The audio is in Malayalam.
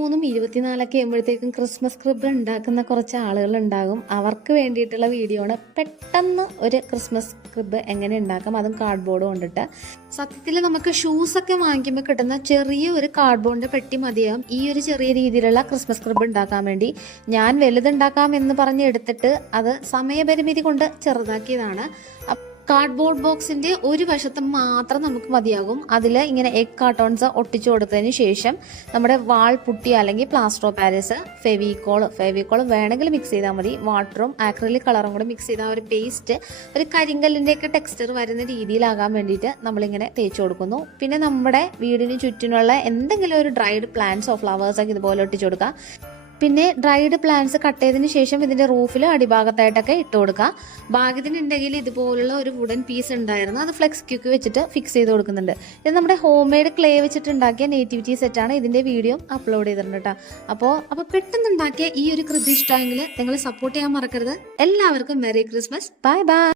23-24 ആകുമ്പോഴത്തേക്കും ക്രിസ്മസ് ക്രിബ് ഉണ്ടാക്കുന്ന കുറച്ച് ആളുകൾ ഉണ്ടാകും. അവർക്ക് വേണ്ടിയിട്ടുള്ള വീഡിയോ ആണ്. പെട്ടെന്ന് ഒരു ക്രിസ്മസ് ക്രിബ് എങ്ങനെ ഉണ്ടാക്കാം, അതും കാർഡ്ബോർഡ് കൊണ്ടിട്ട്. സത്യത്തിൽ നമുക്ക് ഷൂസ് ഒക്കെ വാങ്ങിക്കുമ്പോൾ കിട്ടുന്ന ചെറിയ ഒരു കാർഡ്ബോർഡിന്റെ പെട്ടി മതിയാകും ഈ ഒരു ചെറിയ രീതിയിലുള്ള ക്രിസ്മസ് ക്രിബ് ഉണ്ടാക്കാൻ വേണ്ടി. ഞാൻ വലുതുണ്ടാക്കാം എന്ന് പറഞ്ഞ് എടുത്തിട്ട് അത് സമയപരിമിതി കൊണ്ട് ചെറുതാക്കിയതാണ്. കാർഡ്ബോർഡ് ബോക്സിന്റെ ഒരു വശത്ത് മാത്രം നമുക്ക് മതിയാകും. അതിൽ ഇങ്ങനെ എഗ് കാർട്ടോൺസ് ഒട്ടിച്ചു കൊടുത്തതിന് ശേഷം നമ്മുടെ വാൾ പുട്ടി അല്ലെങ്കിൽ പ്ലാസ്റ്റർ ഓഫ് പാരീസ്, ഫെവിക്കോൾ വേണമെങ്കിൽ മിക്സ് ചെയ്താൽ മതി. വാട്ടറും ആക്രിലിക് കളറും കൂടെ മിക്സ് ചെയ്ത ഒരു പേസ്റ്റ് ഒരു കരിങ്കല്ലിന്റെ ഒക്കെ ടെക്സ്ചർ വരുന്ന രീതിയിലാകാൻ വേണ്ടിയിട്ട് നമ്മളിങ്ങനെ തേച്ച് കൊടുക്കുന്നു. പിന്നെ നമ്മുടെ വീടിന് ചുറ്റിനുള്ള എന്തെങ്കിലും ഒരു ഡ്രൈഡ് പ്ലാന്റ്സോ ഫ്ലവേഴ്സോ ഒക്കെ ഇതുപോലെ ഒട്ടിച്ചു കൊടുക്കുക. പിന്നെ ഡ്രൈഡ് പ്ലാന്റ്സ് കട്ട് ചെയ്തതിന് ശേഷം ഇതിന്റെ റൂഫിൽ അടിഭാഗത്തായിട്ടൊക്കെ ഇട്ട് കൊടുക്കുക. ഭാഗ്യത്തിനുണ്ടെങ്കിൽ ഇതുപോലുള്ള ഒരു വുഡൻ പീസ് ഉണ്ടായിരുന്നു, അത് ഫ്ലെക്സ് ക്യൂക്ക് വെച്ചിട്ട് ഫിക്സ് ചെയ്ത് കൊടുക്കുന്നുണ്ട്. ഇത് നമ്മുടെ ഹോം മെയ്ഡ് ക്ലേ വെച്ചിട്ട് ഉണ്ടാക്കിയ നേറ്റിവിറ്റി സെറ്റാണ്. ഇതിന്റെ വീഡിയോ അപ്ലോഡ് ചെയ്തിട്ടുണ്ട് കേട്ടോ. അപ്പോൾ പെട്ടെന്ന് ഉണ്ടാക്കിയ ഈ ഒരു കൃതി ഇഷ്ടമെങ്കിൽ നിങ്ങൾ സപ്പോർട്ട് ചെയ്യാൻ മറക്കരുത്. എല്ലാവർക്കും മെറി ക്രിസ്മസ്. Bye bye.